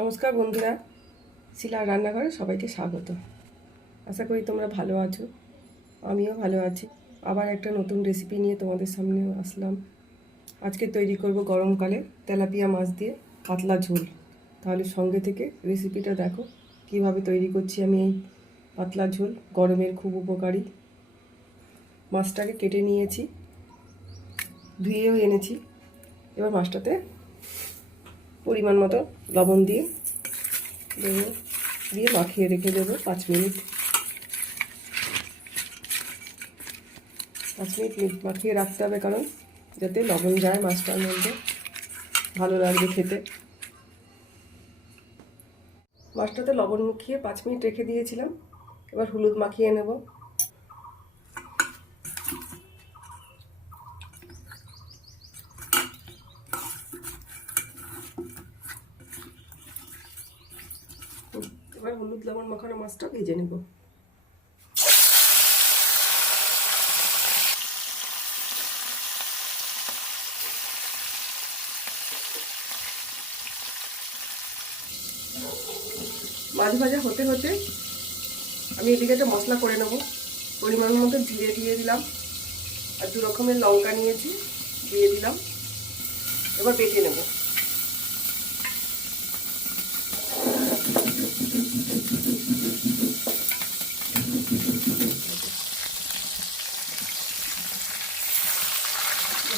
নমস্কার বন্ধুরা, শিলার রান্নাঘরে সবাইকে স্বাগত। আশা করি তোমরা ভালো আছো, আমিও ভালো আছি। আবার একটা নতুন রেসিপি নিয়ে তোমাদের সামনে আসলাম। আজকে তৈরি করব গরমকালে তেলাপিয়া মাছ দিয়ে পাতলা ঝোল। তাহলে সঙ্গে থেকে রেসিপিটা দেখো, কীভাবে তৈরি করছি আমি এই পাতলা ঝোল, গরমের খুব উপকারী। মাছটাকে কেটে নিয়েছি, ধুয়েও এনেছি। এবার মাছটাতে পরিমাণ মতো লবণ দিয়ে দেবো, দিয়ে মাখিয়ে রেখে দেবো পাঁচ মিনিট। পাঁচ মিনিট মাখিয়ে রাখতে হবে কারণ যাতে লবণ যায় মাছটার মধ্যে। ভালো লাগবে খেতে। মাছটাতে লবণ মুখিয়ে পাঁচ মিনিট রেখে দিয়েছিলাম। এবার হলুদ মাখিয়ে নেব এবার হলুদ, লবণ, মাখানো মাছটা ভেজে নেব। মাছ ভাজা হতে হতে আমি এদিকে একটা মশলা করে নেব। পরিমাণ মতো জিরে দিয়ে দিলাম। আর দু রকমের লঙ্কা নিয়েছি, দিয়ে দিলাম। এবার বেটে নেব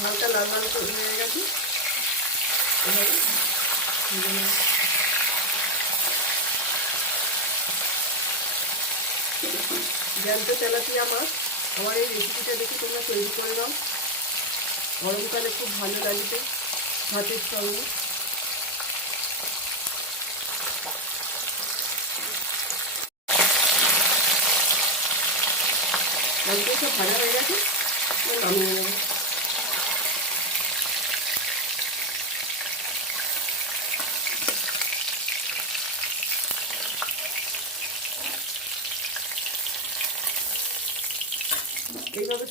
হালকা লাল লাল করে হয়ে গেছে। এবার ভেজে নেব। জ্যান্ত তেলাপিয়া মাছ আমার এই রেসিপিটা দেখে তোমরা তৈরি করে দাও। গরমকালে খুব ভালো লাগবে ভাতের সঙ্গে। মাছগুলো সব ভাজা হয়ে গেছে নামিয়ে নেব।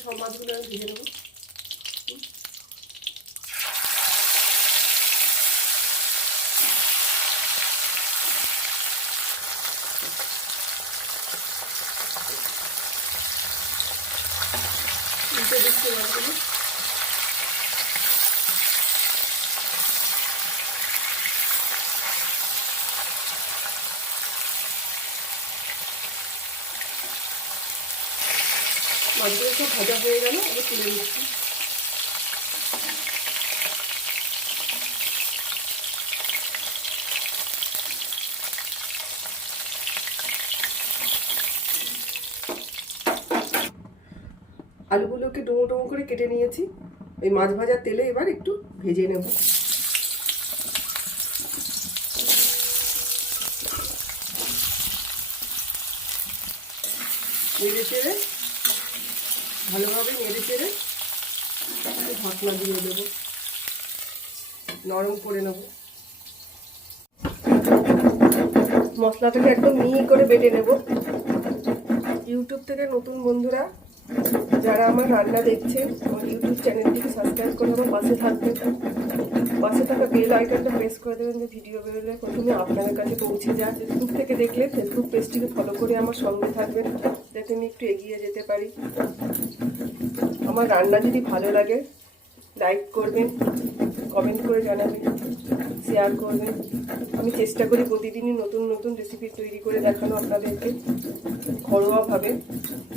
এইভাবে সব মাছগুলো আমি ভেজে নেব মাছগুলো সব ভাজা হয়ে গেল, এবার তুলে নিচ্ছি। আলুগুলোকে ডুমো ডুমো করে কেটে নিয়েছি। ওই মাছ ভাজার তেলে এবার একটু ভেজে নেব নেড়ে চেড়ে ভালোভাবে নেড়ে চেড়ে ঢাকনা দিয়ে দেবো। নরম করে নেব। মশলাটাকে একদম মিহি করে বেটে নেব। ইউটিউব থেকে নতুন বন্ধুরা, যারা আমার রান্না দেখছেন, আমার ইউটিউব চ্যানেলটিকে সাবস্ক্রাইব করে আমার পাশে থাকবেন। পাশে থাকা বেল আইকনটা প্রেস করে দেবেন যে ভিডিও বেরোলে প্রথমে আপনাদের কাছে পৌঁছে যায় ফেসবুক থেকে দেখলে ফেসবুক পেজটিকে ফলো করে আমার সঙ্গে থাকবেন, যাতে আমি একটু এগিয়ে যেতে পারি। আমার রান্না যদি ভালো লাগে লাইক করবেন কমেন্ট করে জানাবেন শেয়ার করবেন। আমি চেষ্টা করি প্রতিদিনই নতুন নতুন রেসিপি তৈরি করে দেখানো আপনাদেরকে ঘরোয়াভাবে,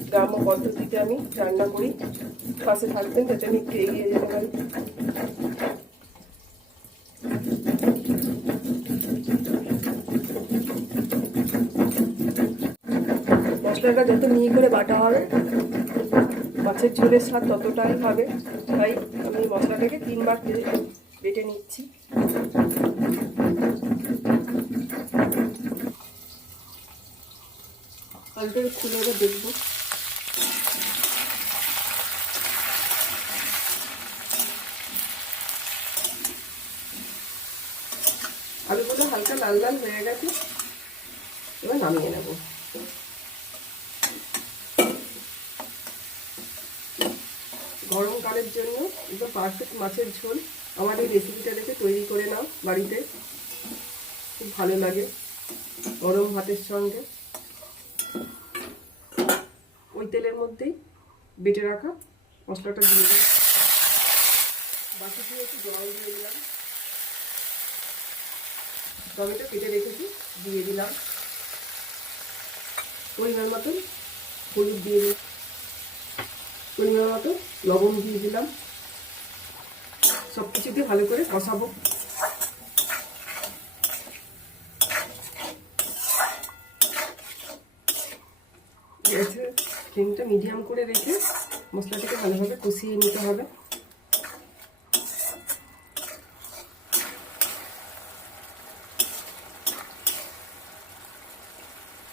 গ্রাম্য পদ্ধতিতে আমি রান্না করি। পাশে থাকবেন, যাতে আমি একটু এগিয়ে যেতে পারি। মশলাটা যত মিহি করে বাটা হবে। মাছের ঝোলের স্বাদ ততটাই হবে। তাই আমি মশলাটাকে তিনবার বেটে নিচ্ছি। দেখব। আলুগুলো হালকা লাল লাল হয়ে গেছে। এবার নামিয়ে নেব। গরমকালের জন্য একদম পারফেক্ট মাছের ঝোল। আমার এই রেসিপিটা দেখে তৈরি করে নাও বাড়িতে। খুব ভালো লাগে গরম ভাতের সঙ্গে। ওই তেলের মধ্যেই বেটে রাখা মশলাটা দিয়ে দিলাম। বাকি দিয়ে একটু জল দিয়ে দিলাম। টমেটো কেটে রেখেছি, দিয়ে দিলাম। পরিমাণ মতন হলুদ দিয়ে দিলাম। পরিমাণ মতো লবণ দিয়ে দিলাম। সব কিছু দিয়ে ভালো করে কষাবো। গ্যাসের ফ্লেমটা মিডিয়াম করে রেখে মশলাটাকে ভালোভাবে কষিয়ে নিতে হবে।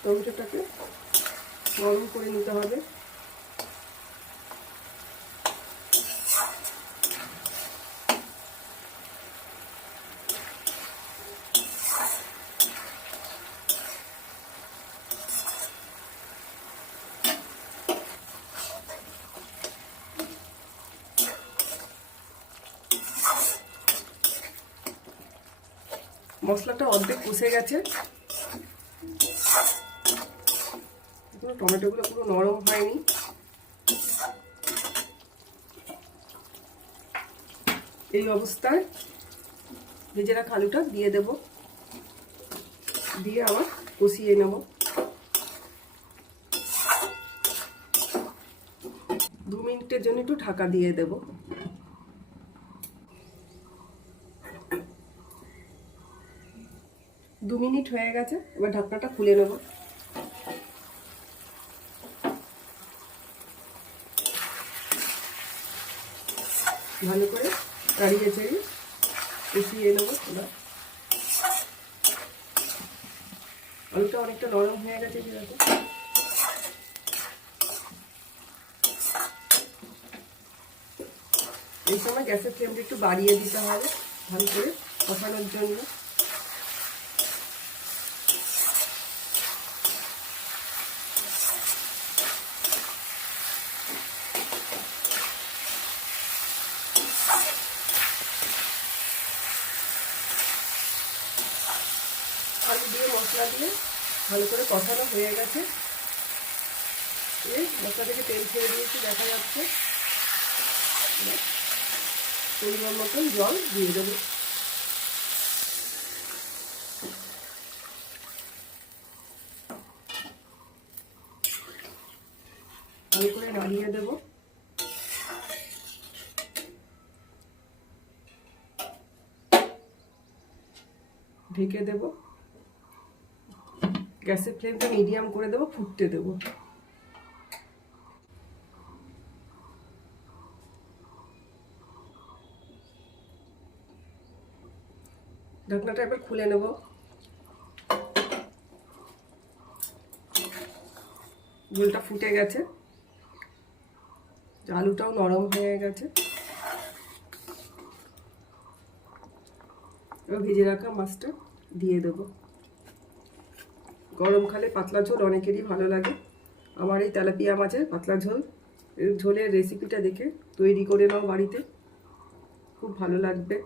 টমেটোটাকে গরম করে নিতে হবে। মশলাটা অর্ধেক কষে গেছে। টমেটোগুলো পুরো নরম হয়নি। এই অবস্থায় ভেজে রাখা আলুটা দিয়ে দেব। দিয়ে আবার কষিয়ে নেব। দু মিনিটের জন্য একটু ঢাকা দিয়ে দেব। দু মিনিট হয়ে গেছে, এবার ঢাকনাটা খুলে নেব। ভালো করে দাঁড়িয়ে চেড়ে কষিয়ে নেব এবার। আলুটা অনেকটা নরম হয়ে গেছে যেরকম এই সময় গ্যাসের ফ্লেমটা একটু বাড়িয়ে দিতে হবে ভালো করে কষানোর জন্য আলু দিয়ে মশলা দিয়ে ভালো করে কষানো হয়ে গেছে। মশলা থেকে তেল ছেড়ে দিয়েছি, দেখা যাচ্ছে। পরিমাণ মতন জল দিয়ে দেবো। ভালো করে নাড়িয়ে দেবো। ঢেকে দেব। গ্যাসের ফ্লেমটা মিডিয়াম করে দেবো, ফুটতে দেবো। ঢাকনাটা এবার খুলে নেব। ঝোলটা ফুটে গেছে। আলুটাও নরম হয়ে গেছে। ভেজে রাখা মাছটা দিয়ে দেবো। গরমকালে পাতলা ঝোল অনেকেরই ভালো লাগে। আমার এই তেলাপিয়া মাছের পাতলা ঝোল ঝোলের রেসিপিটা দেখে তৈরি করে নাও বাড়িতে। খুব ভালো লাগবে।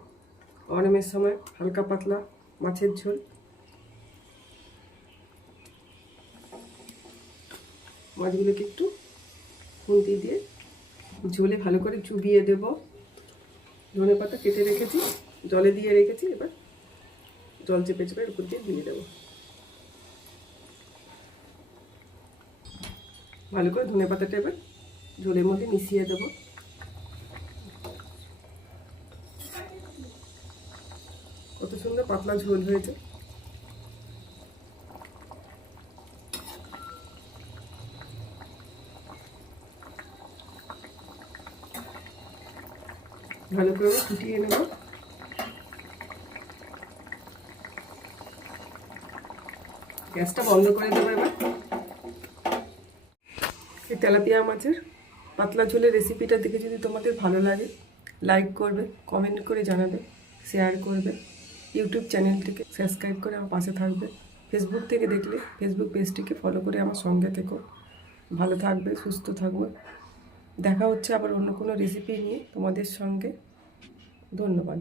গরমের সময় হালকা পাতলা মাছের ঝোল। মাছগুলোকে একটু খুন্তি দিয়ে ঝোলে ভালো করে চুবিয়ে দেব। ধনে পাতা কেটে রেখেছি, জলে দিয়ে রেখেছি, এবার জল চেপে চেপে উপর দিয়ে দিয়ে দেবো। ভালো করে ধনে পাতাটা এবার ঝোলের মধ্যে মিশিয়ে দেবো। কত সুন্দর পাতলা ঝোল হয়েছে। ভালো করে ফুটিয়ে নেব। গ্যাসটা বন্ধ করে দেবো এবার। তেলাপিয়া মাছের পাতলা ঝোলের রেসিপিটা দেখে যদি তোমাদের ভালো লাগে লাইক করবে কমেন্ট করে জানাবে শেয়ার করবে। ইউটিউব চ্যানেলটিকে সাবস্ক্রাইব করে আমার পাশে থাকবে। ফেসবুক থেকে দেখলে ফেসবুক পেজটিকে ফলো করে আমার সঙ্গে থেকো। ভালো থাকবে, সুস্থ থাকবে। দেখা হচ্ছে আবার অন্য কোনো রেসিপি নিয়ে তোমাদের সঙ্গে। ধন্যবাদ।